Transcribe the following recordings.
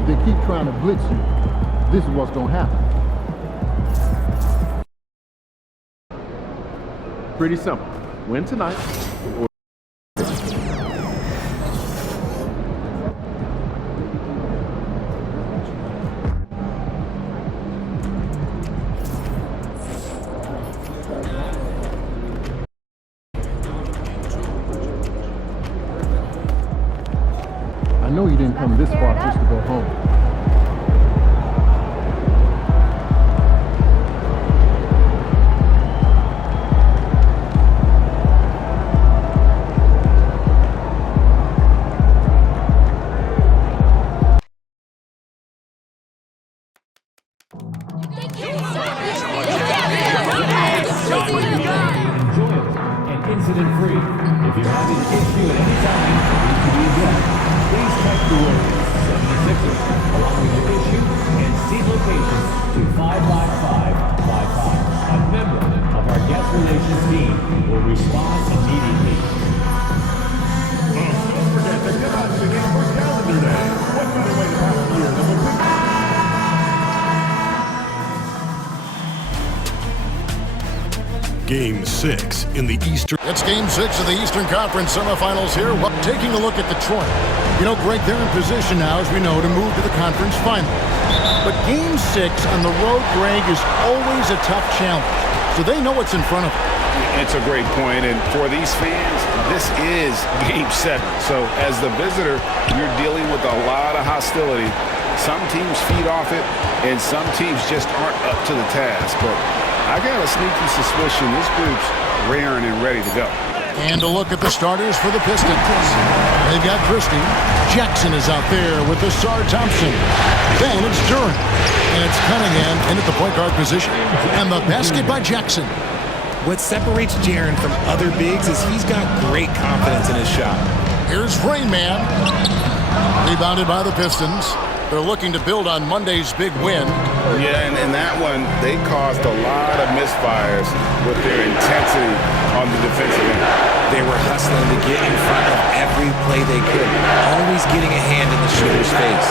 if they keep trying to blitz you, this is what's going to happen. Pretty simple. Win tonight. I know you didn't come this far just to go home. Incident-free. If you're having an issue at any time, need to be addressed, please text the word 76ers along with your issue and seat location to 55555. A member of our guest relations team will respond immediately. Don't forget to give us the game for calendar day. What better way to pass the year than with Game 6 in the Eastern. It's Game 6 of the Eastern Conference semifinals here. Well, taking a look at Detroit. You know, Greg, they're in position now, as we know, to move to the conference final. But Game 6 on the road, Greg, is always a tough challenge. So they know what's in front of them. It's a great point, and for these fans, this is Game 7. So as the visitor, you're dealing with a lot of hostility. Some teams feed off it, and some teams just aren't up to the task. But I got a sneaky suspicion this group's raring and ready to go. And a look at the starters for the Pistons. They've got Christie. Jackson is out there with Ausar Thompson. Then it's Duren. And it's Cunningham in at the point guard position. And the basket by Jackson. What separates Jaren from other bigs is he's got great confidence in his shot. Here's Rain Man. Rebounded by the Pistons. They're looking to build on Monday's big win. Yeah, and in that one, they caused a lot of misfires with their intensity on the defensive end. They were hustling to get in front of every play they could, always getting a hand in the shooter's face.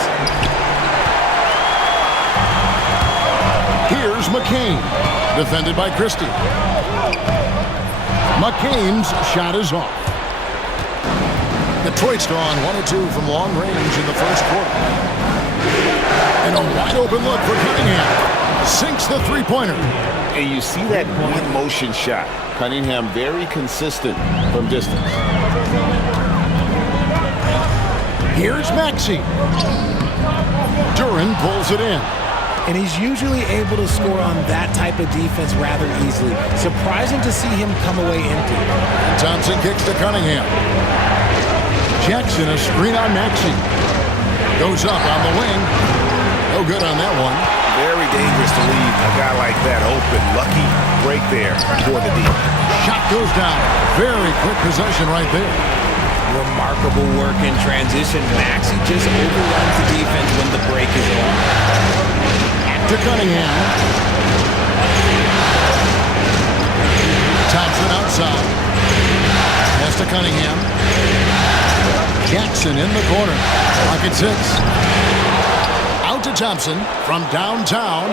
Here's McCain, defended by Christie. McCain's shot is off. Detroit's drawn 1 or 2 from long range in the first quarter. And a wide open look for Cunningham. Sinks the three-pointer. And you see that one motion shot. Cunningham very consistent from distance. Here's Maxey. Duren pulls it in. And he's usually able to score on that type of defense rather easily. Surprising to see him come away empty. And Thompson kicks to Cunningham. Jackson, a screen on Maxey. Goes up on the wing. No good on that one. Very dangerous to leave a guy like that open. Lucky break there for the D. Shot goes down. Very quick possession right there. Remarkable work in transition. Maxey just overruns the defense when the break is on. Back to Cunningham. Thompson outside. Pass to Cunningham. Jackson in the corner. Pocket 6. Out to Thompson from downtown.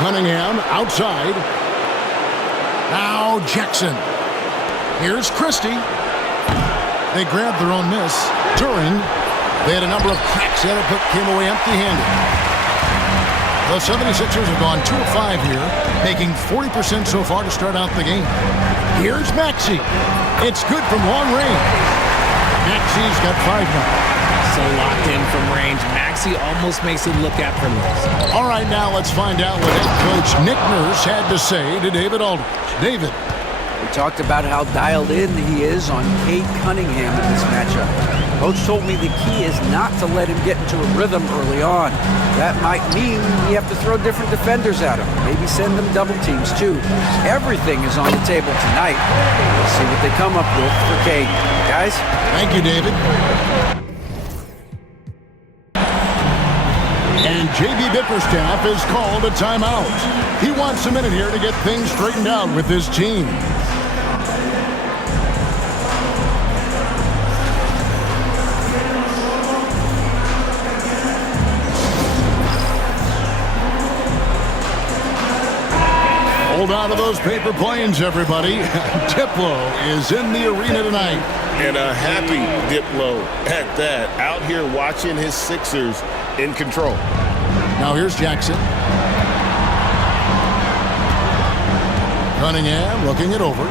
Cunningham outside. Now Jackson. Here's Christie. They grabbed their own miss. Duren, they had a number of cracks at it, but came away empty-handed. The 76ers have gone 2 of 5 here, making 40% so far to start out the game. Here's Maxey. It's good from long range. Maxey's got 5 now. So locked in from range. Maxey almost makes it look effortless. All right, now let's find out what head coach Nick Nurse had to say to David Aldridge. David. We talked about how dialed in he is on Cade Cunningham in this matchup. Coach told me the key is not to let him get into a rhythm early on. That might mean we have to throw different defenders at him. Maybe send them double teams too. Everything is on the table tonight. We'll see what they come up with for Cade. Guys? Thank you, David. And J.B. Bickerstaff has called a timeout. He wants a minute here to get things straightened out with his team. out of those paper planes, everybody. Diplo is in the arena tonight. And a happy Diplo at that, out here watching his Sixers in control. Now here's Jackson. Cunningham looking it over.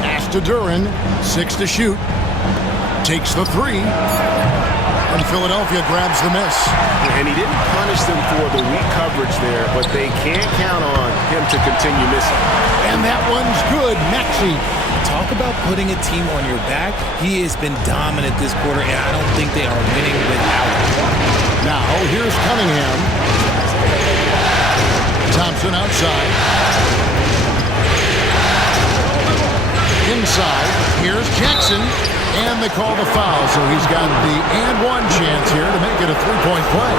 Pass to Duren, 6 to shoot. Takes the 3. And Philadelphia grabs the miss. And he didn't punish them for the weak coverage there, but they can't count on him to continue missing. And that one's good. Maxey. Talk about putting a team on your back. He has been dominant this quarter, and I don't think they are winning without him. Now here's Cunningham. Thompson outside. Inside. Here's Jackson. And they call the foul, so he's got the and one chance here to make it a three-point play.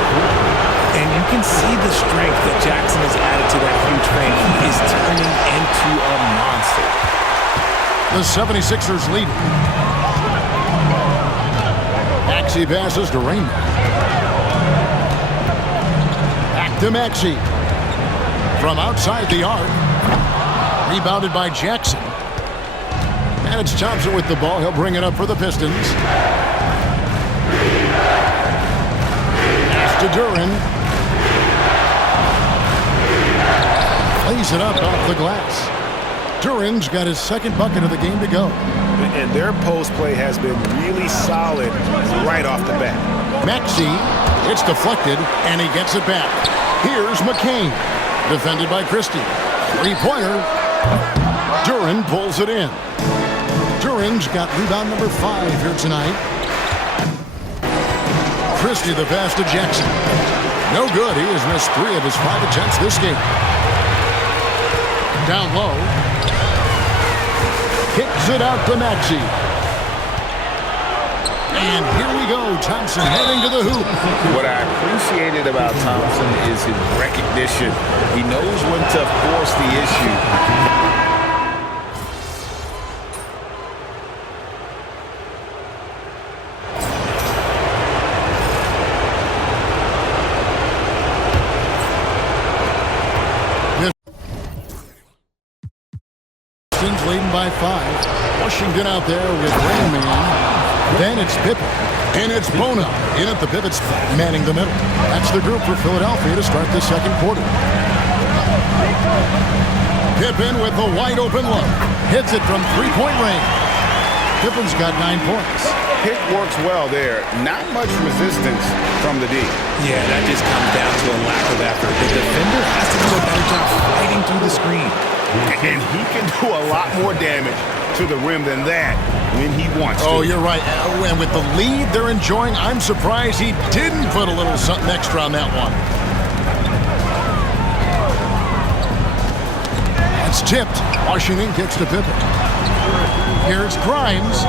And you can see the strength that Jackson has added to that huge frame. He is turning into a monster. The 76ers lead. Maxey passes to Raymond. Back to Maxey. From outside the arc. Rebounded by Jackson. And it's Thompson with the ball. He'll bring it up for the Pistons. Pass to Duren. Lays it up off the glass. Duren's got his second bucket of the game to go. And their post play has been really solid right off the bat. Maxey, it's deflected, and he gets it back. Here's McCain, defended by Christie. Three-pointer. Duren pulls it in. Duren's got rebound number 5 here tonight. Christie the pass to Jackson. No good. He has missed 3 of his 5 attempts this game. Down low. Kicks it out to Maxey. And here we go. Thompson heading to the hoop. What I appreciated about Thompson is his recognition. He knows when to force the issue. Leading by 5. Washington out there with Rain Man. Then it's Pippen. And it's Bono in at the pivots, manning the middle. That's the group for Philadelphia to start the second quarter. Pippen with the wide open look. Hits it from three-point range. Pippen's got 9 points. Pick works well there. Not much resistance from the D. Yeah, that just comes down to a lack of effort. The defender has to do a better job fighting through the screen. And he can do a lot more damage to the rim than that when he wants to. Oh, you're right. And with the lead they're enjoying, I'm surprised he didn't put a little something extra on that one. That's tipped. Washington kicks to Pippen. Here's Grimes.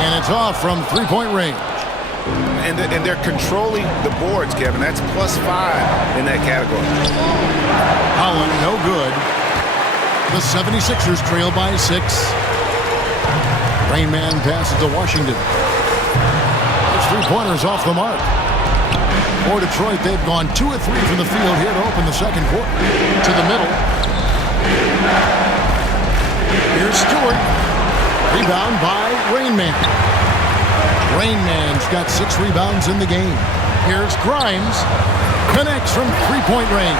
And it's off from three-point range. And they're controlling the boards, Kevin. That's +5 in that category. Holland, no good. The 76ers trail by 6. Rain Man passes to Washington. Those three-pointers off the mark. For Detroit, they've gone 2 of 3 from the field here to open the second quarter. To the middle. Here's Stewart. Rebound by Rain Man. Rain Man's got 6 rebounds in the game. Here's Grimes. Connects from three-point range.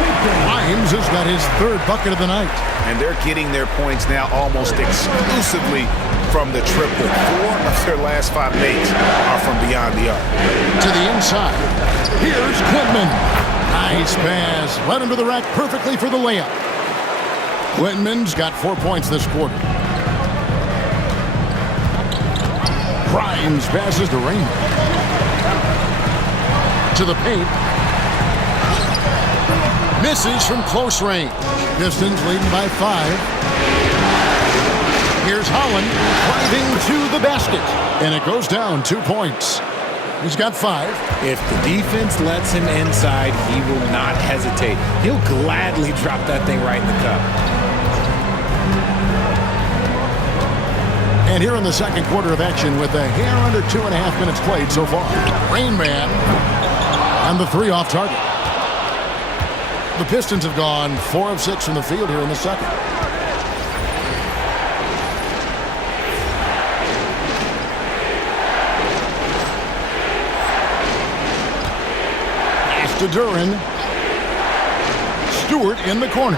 Grimes has got his 3rd bucket of the night. And they're getting their points now almost exclusively from the triple. 4 of their last 5 makes are from beyond the arc. To the inside. Here's Quintman. Nice pass. Led him to the rack perfectly for the layup. Quintman's got 4 points this quarter. Grimes passes to Raymond. To the paint. Misses from close range. Pistons leading by 5. Here's Holland driving to the basket. And it goes down 2 points. He's got 5. If the defense lets him inside, he will not hesitate. He'll gladly drop that thing right in the cup. And here in the second quarter of action with a hair under 2.5 minutes played so far. Rain Man And the 3 off target. The Pistons have gone 4 of 6 from the field here in the second. Pass to Duren. Stewart in the corner.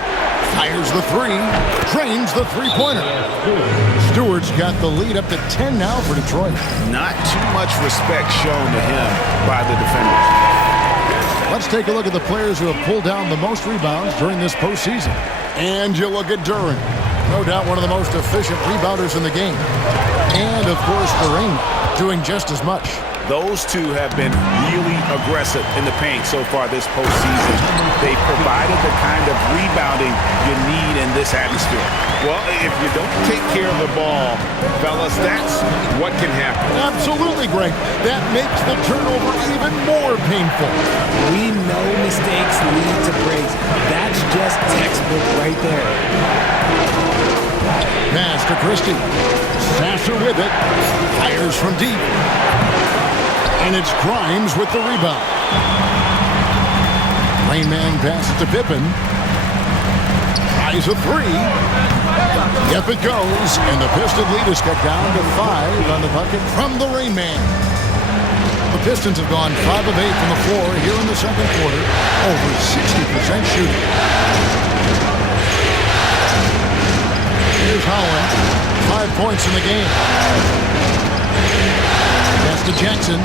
Fires the 3. Drains the three-pointer. Stewart's got the lead up to 10 now for Detroit. Not too much respect shown to him by the defenders. Let's take a look at the players who have pulled down the most rebounds during this postseason. And you look at Duren. No doubt one of the most efficient rebounders in the game. And, of course, the Rain doing just as much. Those two have been really aggressive in the paint so far this postseason. They provided the kind of rebounding you need in this atmosphere. Well, if you don't take care of the ball, fellas, that's what can happen. Absolutely, Greg. That makes the turnover even more painful. We know mistakes lead to breaks. That's just textbook right there. Pass to Christie. Sasser with it. Fires from deep. And it's Grimes with the rebound. Rain Man passes to Pippen. Tries a 3. Yep, it goes. And the Piston lead is cut down to 5 on the bucket from the Rain Man. The Pistons have gone 5 of 8 from the floor here in the second quarter. Over 60% shooting. Here's Howland. 5 points in the game. Pass to Jackson.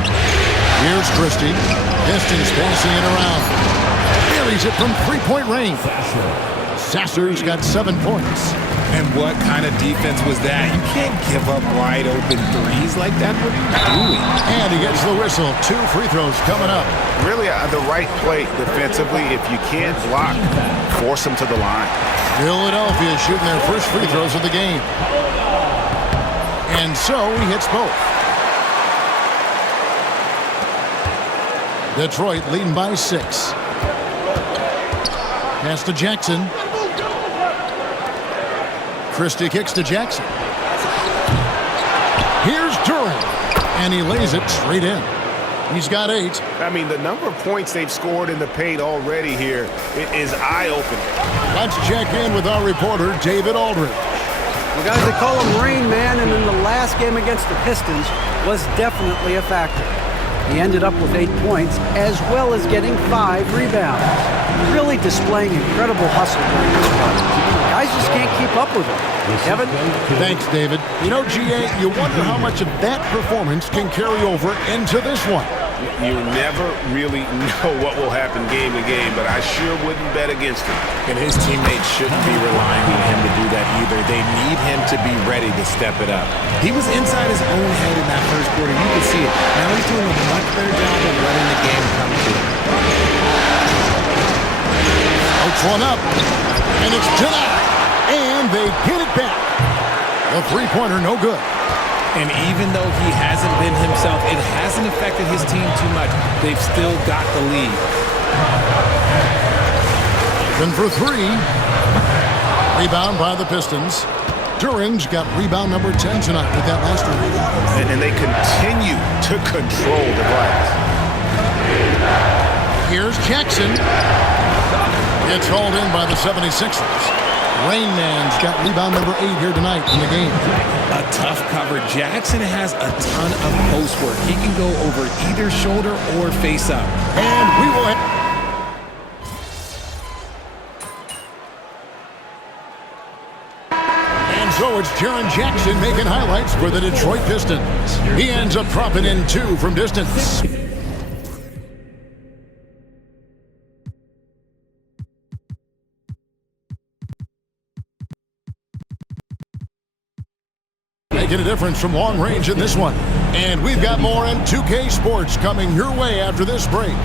Here's Christie. Pistons passing it around. Buries it from three-point range. Sasser's got 7 points. And what kind of defense was that? You can't give up wide open threes like that. What are you doing? And he gets the whistle. 2 free throws coming up. Really the right play defensively. If you can't block, force them to the line. Philadelphia shooting their first free throws of the game. And so he hits both. Detroit leading by 6. Pass to Jackson. Christie kicks to Jackson. Here's Duren. And he lays it straight in. He's got 8. I mean, the number of points they've scored in the paint already here is eye-opening. Let's check in with our reporter, David Aldridge. Well, guys, they call him Rain Man, and in the last game against the Pistons was definitely a factor. He ended up with 8 points, as well as getting 5 rebounds. Really displaying incredible hustle during this run. Guys just can't keep up with him. Kevin? Thanks, David. You know, GA, you wonder how much of that performance can carry over into this one. You never really know what will happen game to game, but I sure wouldn't bet against him. And his teammates shouldn't be relying on him to do that either. They need him to be ready to step it up. He was inside his own head in that first quarter. You can see it. Now he's doing a much better job of letting the game come to him. Outs one up, and it's denied. And they get it back. The three-pointer no good. And even though he hasn't been himself, it hasn't affected his team too much. They've still got the lead. Then for 3. Rebound by the Pistons. Duren's got rebound number 10 tonight with that last one. And they continue to control the glass. Here's Jackson. It's hauled in by the 76ers. Rain Man's got rebound number 8 here tonight in the game. A tough cover. Jackson has a ton of post work. He can go over either shoulder or face up. And we will And so it's Jaren Jackson making highlights for the Detroit Pistons. He ends up dropping in 2 from distance. Making a difference from long range in this one. And we've got more in 2K Sports coming your way after this break.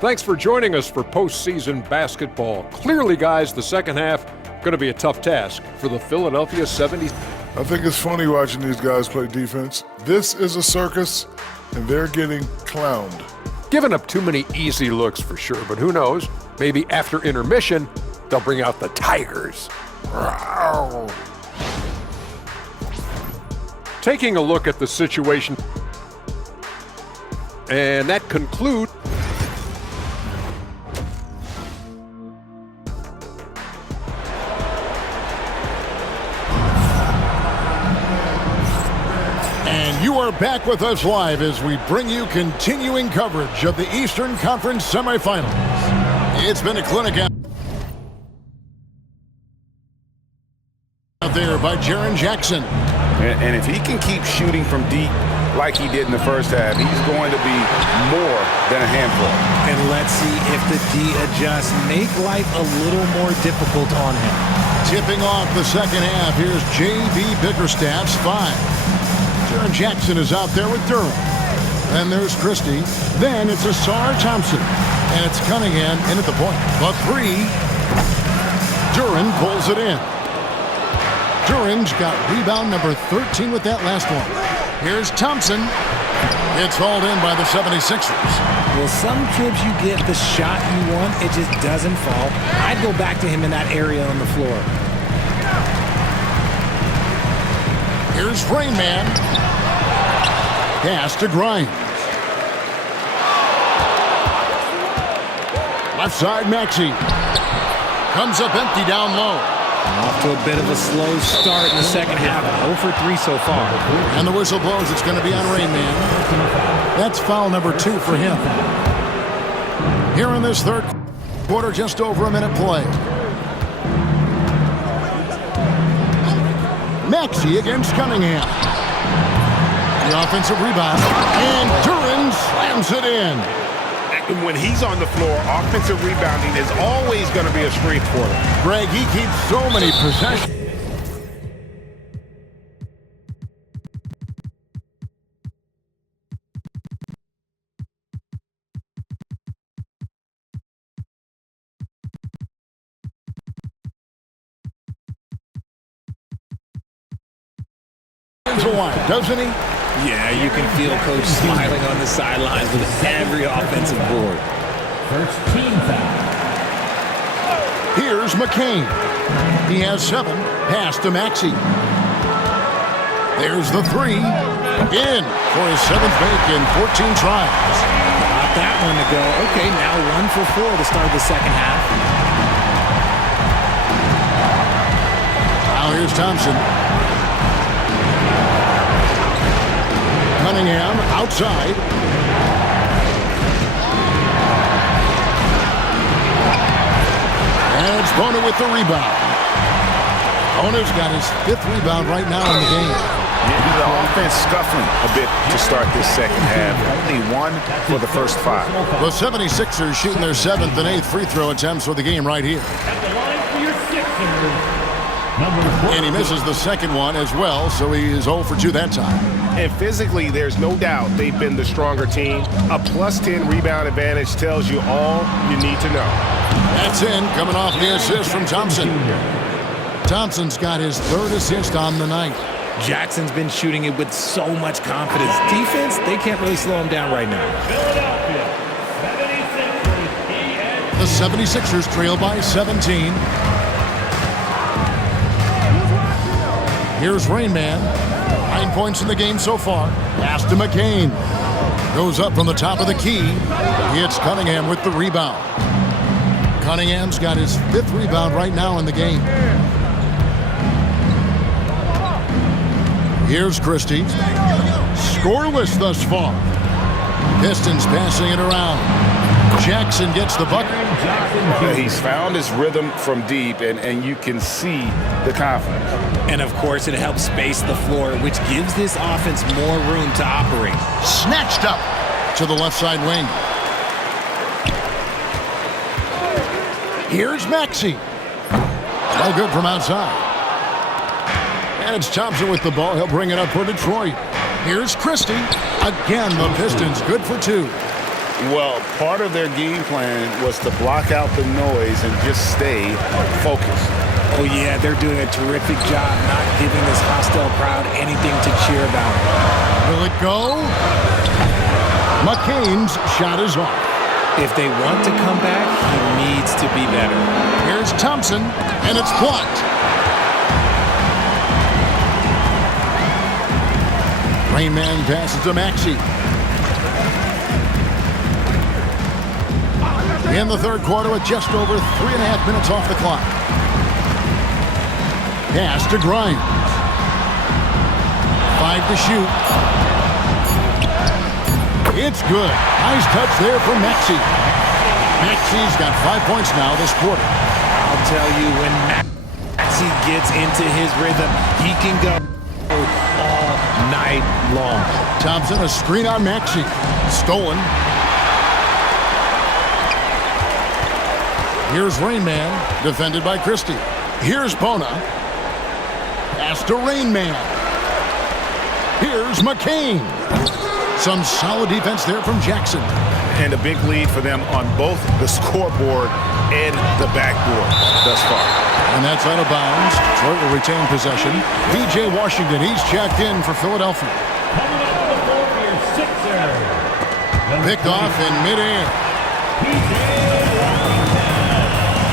Thanks for joining us for postseason basketball. Clearly, guys, the second half going to be a tough task for the Philadelphia 70s. I think it's funny watching these guys play defense. This is a circus, and they're getting clowned. Given up too many easy looks for sure, but who knows? Maybe after intermission, they'll bring out the Tigers. Rawr. Taking a look at the situation, and that concludes. And you are back with us live as we bring you continuing coverage of the Eastern Conference semifinals. It's been a clinic out there by Jaren Jackson. And if he can keep shooting from deep like he did in the first half, he's going to be more than a handful. And let's see if the D adjusts, make life a little more difficult on him. Tipping off the second half, here's J.B. Bickerstaff's 5. Jaren Jackson is out there with Durham. Then there's Christie. Then it's Asar Thompson. And it's Cunningham in at the point. The 3. Duren pulls it in. Duren's got rebound number 13 with that last one. Here's Thompson. It's hauled in by the 76ers. Well, some trips you get the shot you want, it just doesn't fall. I'd go back to him in that area on the floor. Here's Rain Man. Pass to Grimes. Left side, Maxey. Comes up empty down low. Off to a bit of a slow start in the second half. 0 for 3 so far. And the whistle blows. It's going to be on Rain Man. That's foul number 2 for him. Here in this third quarter, just over a minute play. Maxey against Cunningham. The offensive rebound. And Duren slams it in. When he's on the floor, offensive rebounding is always going to be a strength for him. Greg, he keeps so many possessions. Doesn't he? Yeah, you can feel Coach smiling on the sidelines with every offensive board. First team foul. Here's McCain. He has 7. Pass to Maxey. There's the 3. In for his 7th make in 14 tries. Got that one to go. Okay, now 1 for 4 to start the second half. Now here's Thompson. Cunningham outside. And it's Bona with the rebound. Bona's got his 5th rebound right now in the game. Yeah, the offense scuffling a bit to start this second half. Only 1 for the first 5. The 76ers shooting their 7th and 8th free throw attempts for the game right here. At the line for your 6th. Number 4. And he misses the second one as well, so he is 0 for 2 that time. And physically, there's no doubt they've been the stronger team. A +10 rebound advantage tells you all you need to know. That's in, coming off the assist from Thompson. Thompson's got his 3rd assist on the night. Jackson's been shooting it with so much confidence. Defense, they can't really slow him down right now. Philadelphia, 76ers. The 76ers trail by 17. Here's Rain Man. 9 points in the game so far. Pass to McCain. Goes up from the top of the key. It's Cunningham with the rebound. Cunningham's got his 5th rebound right now in the game. Here's Christie. Scoreless thus far. Pistons passing it around. Jackson gets the bucket. He's found his rhythm from deep, and you can see the confidence. And, of course, it helps space the floor, which gives this offense more room to operate. Snatched up to the left side wing. Here's Maxey. No good from outside. And it's Thompson with the ball. He'll bring it up for Detroit. Here's Christie. Again, the Pistons good for 2. Well, part of their game plan was to block out the noise and just stay focused. Oh, yeah, they're doing a terrific job not giving this hostile crowd anything to cheer about. Will it go? McCain's shot is off. If they want to come back, he needs to be better. Here's Thompson, and it's blocked. Rain Man passes to Maxey. In the third quarter with just over 3.5 minutes off the clock. Pass to Grimes. 5 to shoot. It's good. Nice touch there from Maxey. Maxey's got 5 points now this quarter. I'll tell you, when Maxey gets into his rhythm, he can go all night long. Thompson, a screen on Maxey. Stolen. Here's Rain Man, defended by Christie. Here's Bona. Pass to Rain Man. Here's McCain. Some solid defense there from Jackson. And a big lead for them on both the scoreboard and the backboard thus far. And that's out of bounds. Detroit will retain possession. P.J. Washington, he's checked in for Philadelphia. Picked off in midair.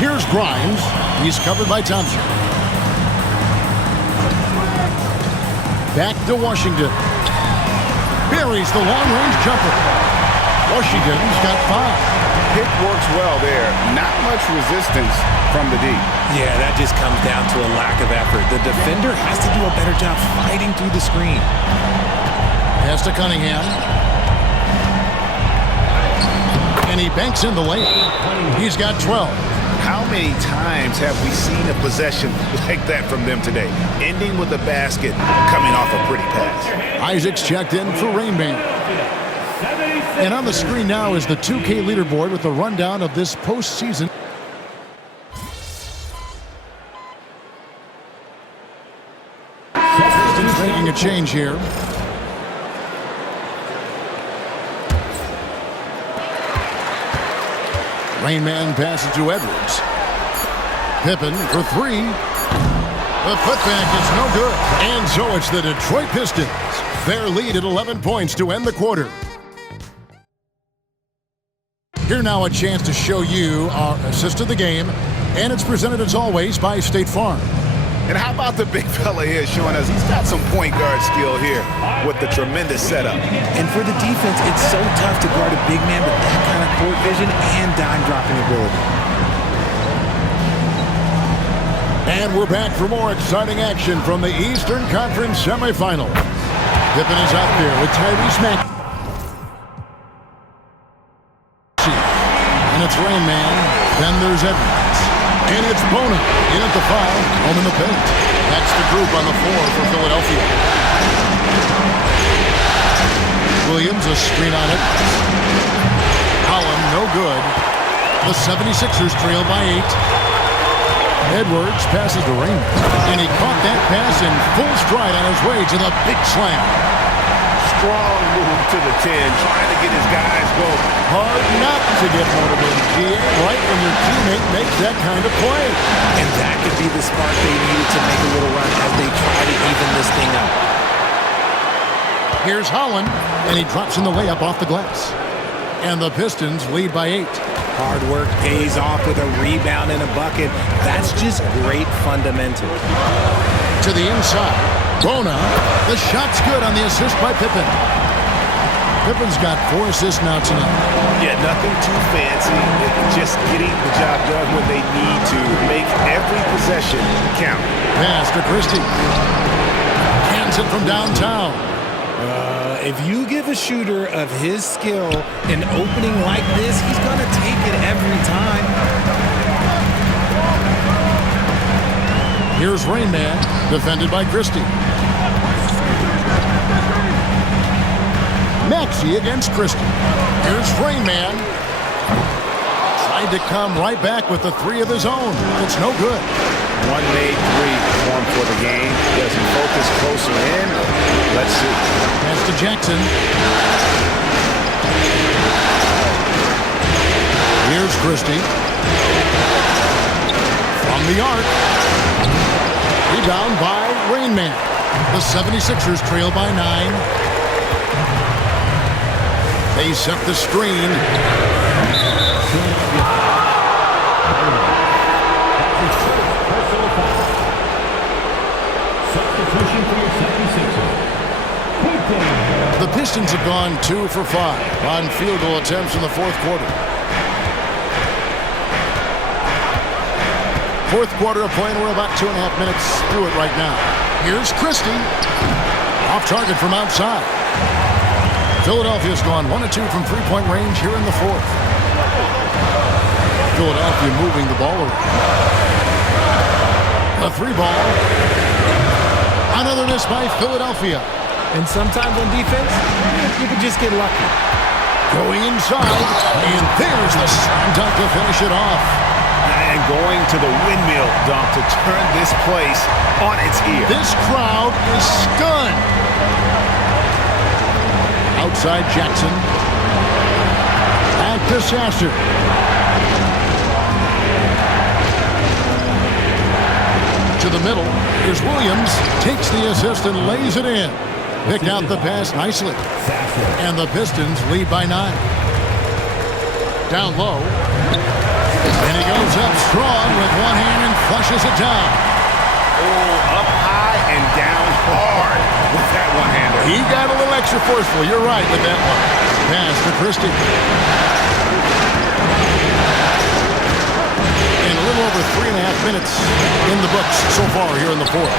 Here's Grimes. He's covered by Thompson. Back to Washington. Buries the long-range jumper. Washington's got 5. Pick works well there. Not much resistance from the D. Yeah, that just comes down to a lack of effort. The defender has to do a better job fighting through the screen. Pass to Cunningham. And he banks in the lane. He's got 12. How many times have we seen a possession like that from them today? Ending with a basket, coming off a pretty pass. Isaac's checked in for Rain Man. And on the screen now is the 2K leaderboard with a rundown of this postseason. Pistons making a change here. Rain Man passes to Edwards. Pippen for 3. The putback is no good. And so it's the Detroit Pistons. Their lead at 11 points to end the quarter. Here now a chance to show you our assist of the game. And it's presented as always by State Farm. And how about the big fella here showing us he's got some point guard skill here with the tremendous setup. And for the defense, it's so tough to guard a big man with that kind of court vision and dime dropping ability. And we're back for more exciting action from the Eastern Conference semifinals. Pippen is out there with Tyrese Maxey. And it's Rain Man. Then there's Edwards. And it's Bona in at the 5, home in the paint. That's the group on the floor for Philadelphia. Williams, a screen on it. Holland, no good. The 76ers trail by 8. Edwards passes to Rain. And he caught that pass in full stride on his way to the big slam. Strong move to the 10, trying to get his guys going. Hard not to get motivated, GA, right when your teammate makes that kind of play. And that could be the spark they needed to make a little run as they try to even this thing up. Here's Holland, and he drops in the layup off the glass. And the Pistons lead by 8. Hard work pays off with a rebound and a bucket. That's just great fundamentals. To the inside. Bona, the shot's good on the assist by Pippen. Pippen's got 4 assists now tonight. Yeah, nothing too fancy. Just getting the job done when they need to. Make every possession count. Pass to Christie. Cans it from downtown. If you give a shooter of his skill an opening like this, he's going to take it every time. Here's Rain Man, defended by Christie. Maxey against Christie. Here's Rain Man. Tried to come right back with the 3 of his own. It's no good. One made 3 form for the game. Does he focus closer in? Let's see. Pass to Jackson. Here's Christie. From the arc. Rebound by Rain Man. The 76ers trail by 9. They set the screen. Substitution for your 76ers. The Pistons have gone 2 for 5 on field goal attempts in the fourth quarter. Fourth quarter of play, and we're about 2.5 minutes through it right now. Here's Christie. Off target from outside. Philadelphia's gone 1 of 2 from three-point range here in the fourth. Philadelphia moving the ball around. A 3-ball. Another miss by Philadelphia. And sometimes on defense, you can just get lucky. Going inside, and there's the slam dunk to finish it off. And going to the windmill dunk to turn this place on its ear. This crowd is stunned. Outside Jackson. Back to Sasser. To the middle. Here's Williams. Takes the assist and lays it in. Picked out the pass nicely. And the Pistons lead by 9. Down low. And he goes up strong with one hand and flushes it down. Oh, up high and down hard with that one-hander. He got a little extra forceful. You're right with that one. Pass to Christie. And a little over 3.5 minutes in the books so far here in the fourth.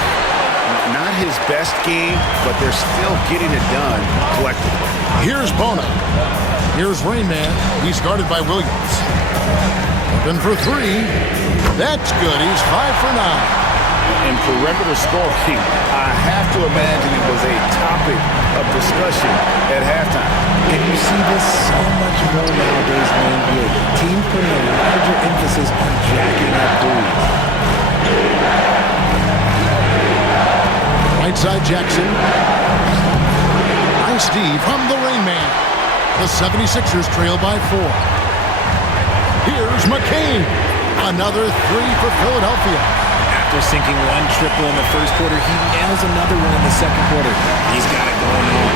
Not his best game, but they're still getting it done collectively. Here's Bona. Here's Rain Man. He's guarded by Williams. Open for 3. That's good. He's 5 for 9. And perimeter scoring, I have to imagine it was a topic of discussion at halftime. And you see this so much more nowadays in the NBA. Teams putting a larger emphasis on jacking up threes. Right side Jackson. Nice D from the Rain Man. The 76ers trail by 4. Here's McCain. Another 3 for Philadelphia. After sinking one triple in the first quarter, he nails another one in the second quarter. He's got it going on.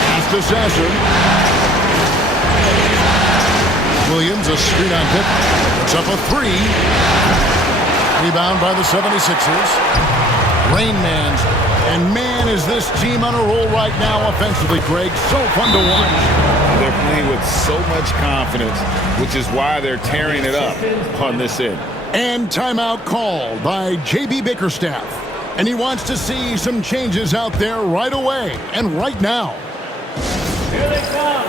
Pass to Sasser. Williams, a screen on Pitt. It's up a 3. Rebound by the 76ers. Rain Man's. And man, is this team on a roll right now offensively, Greg. So fun to watch. They're playing with so much confidence, which is why they're tearing it up on this end. And timeout called by J.B. Bickerstaff. And he wants to see some changes out there right away and right now. Here they come.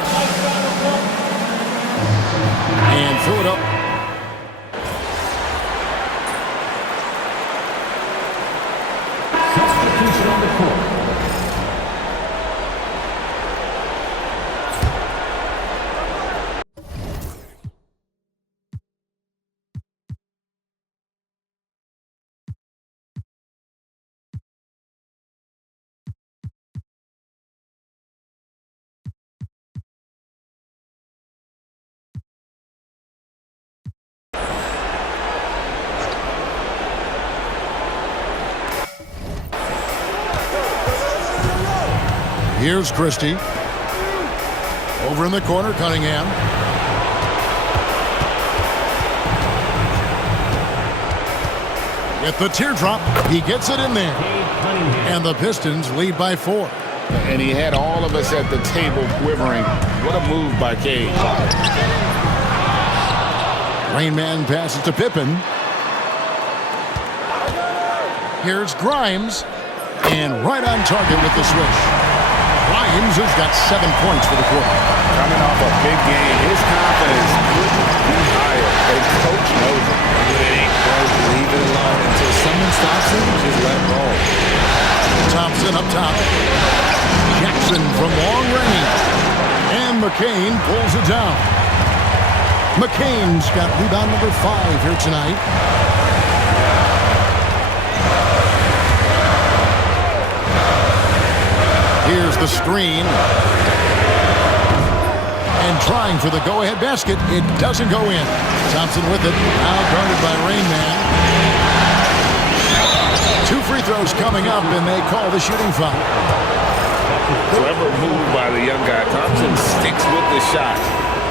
And throw it up. Substitution on the court. Here's Christie. Over in the corner, Cunningham. With the teardrop, he gets it in there. And the Pistons lead by 4. And he had all of us at the table quivering. What a move by Cade. Rain Man passes to Pippen. Here's Grimes. And right on target with the switch. Grimes has got 7 points for the quarter. Coming off a big game, his confidence couldn't be higher. And coach knows it. It ain't close. Leave it alone until someone stops him. Just let him roll. Thompson up top. Jackson from long range. And McCain pulls it down. McCain's got rebound number 5 here tonight. Here's the screen. And trying for the go-ahead basket. It doesn't go in. Thompson with it. Now guarded by Rain Man. 2 free throws coming up, and they call the shooting foul. Clever move by the young guy. Thompson sticks with the shot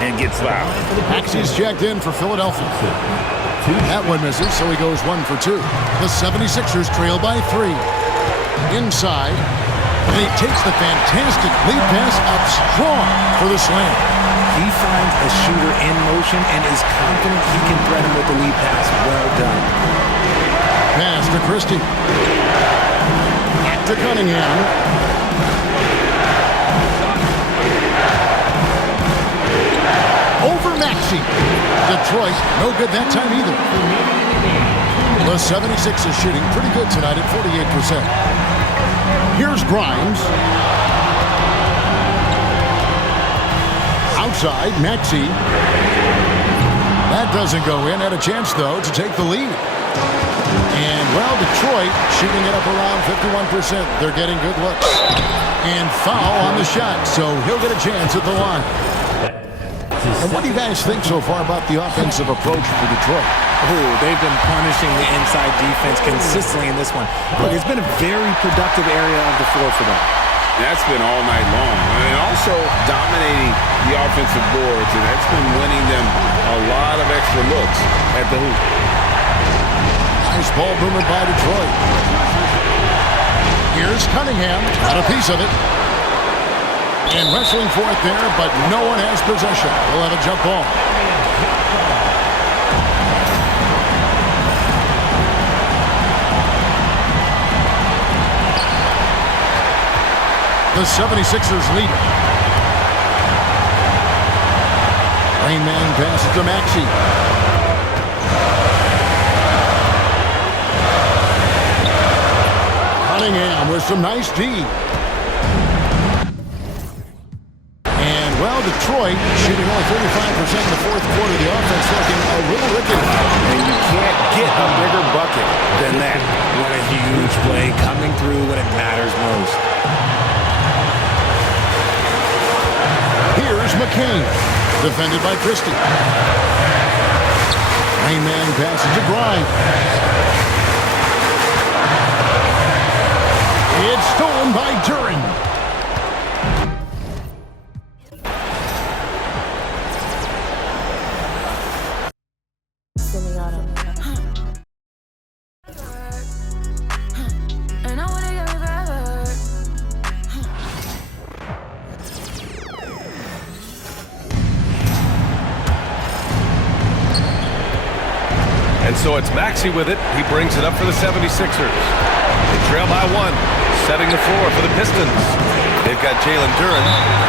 and gets fouled. Maxey's checked in for Philadelphia. That one misses, so he goes 1 for 2. The 76ers trail by 3. Inside. And he takes the fantastic lead pass up strong for the slam. He finds a shooter in motion and is confident he can thread him with the lead pass. Well done. Pass to Christie. Back to Cunningham. Over Maxey. Detroit, no good that time either. The 76ers shooting pretty good tonight at 48%. Here's Grimes. Outside, Maxey. That doesn't go in. Had a chance, though, to take the lead. And, well, Detroit shooting it up around 51%. They're getting good looks. And foul on the shot, so he'll get a chance at the line. And what do you guys think so far about the offensive approach for Detroit? Oh, they've been punishing the inside defense consistently in this one. Look, it's been a very productive area of the floor for them. That's been all night long. And also dominating the offensive boards, and that's been winning them a lot of extra looks at the hoop. Nice ball movement by Detroit. Here's Cunningham. Got a piece of it. And wrestling for it there, but no one has possession. We'll have a jump ball. The 76ers lead. Rain Man passes to Maxey. Cunningham with some nice D. And, well, Detroit shooting only 35% in the fourth quarter. The offense looking a little rickety. And you can't get a bigger bucket than that. What a huge play coming through when it matters most. Here's McCain, defended by Christie. Rain Man passes to Grimes. It's stolen by Duren. And so it's Maxey with it. He brings it up for the 76ers. They trail by 1, setting the floor for the Pistons. They've got Jalen Duren,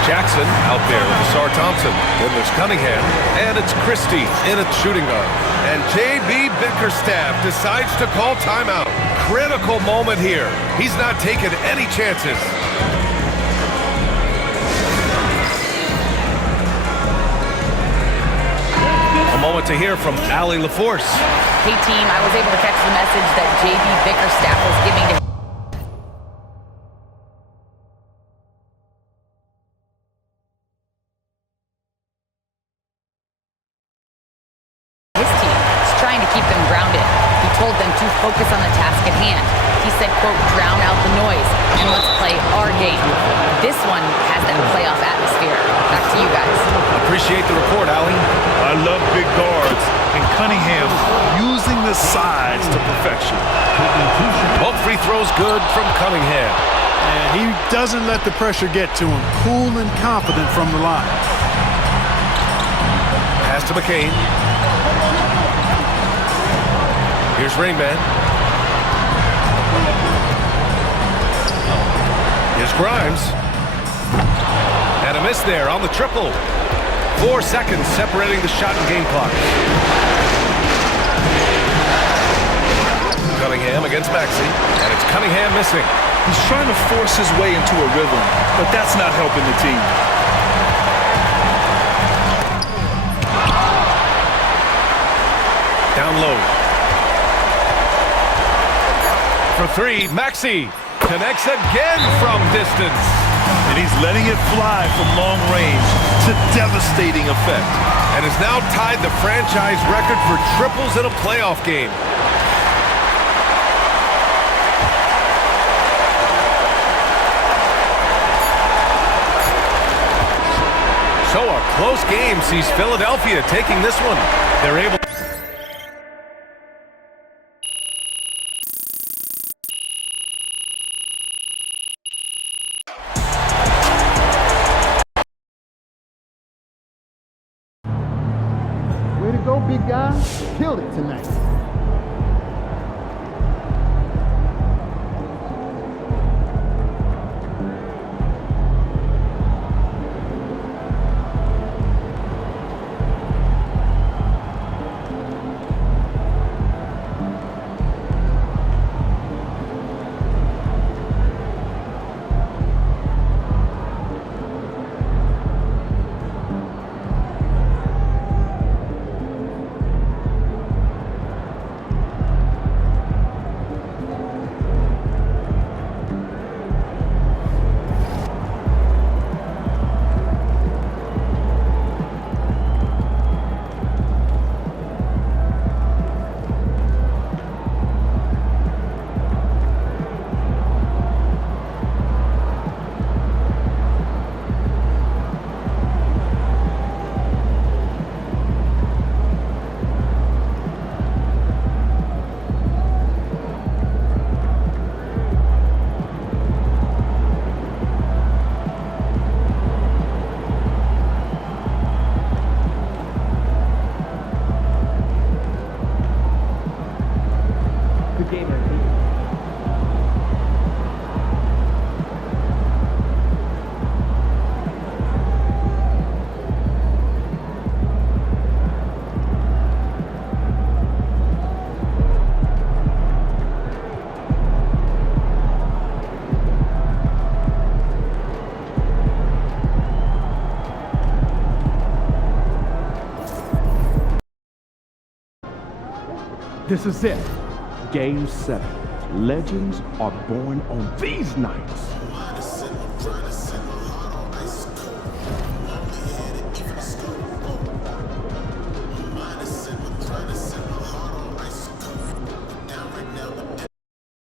Jackson out there with Ausar Thompson. Then there's Cunningham, and it's Christie in at shooting guard. And J.B. Bickerstaff decides to call timeout. Critical moment here. He's not taking any chances. A moment to hear from Allie LaForce. Hey team, I was able to catch the message that J.B. Bickerstaff was giving to his team. He's trying to keep them grounded. He told them to focus on the task at hand. He said, quote, drown out the noise and let's play our game. This one has that playoff atmosphere. Back to you guys. Appreciate the report, Allie. I love big guards, and Cunningham using the sides to perfection. Both free throws good from Cunningham. And he doesn't let the pressure get to him. Cool and confident from the line. Pass to McCain. Here's Rain Man. Here's Grimes. And a miss there on the triple. 4 seconds separating the shot and game clock. Cunningham against Maxey, and it's Cunningham missing. He's trying to force his way into a rhythm, but that's not helping the team. Down low. For 3, Maxey connects again from distance. and he's letting it fly from long range to devastating effect. And has now tied the franchise record for triples in a playoff game. So a close game sees Philadelphia taking this one. They're able. Way to go, big guy. Killed it tonight. This is it. Game 7. Legends are born on these nights.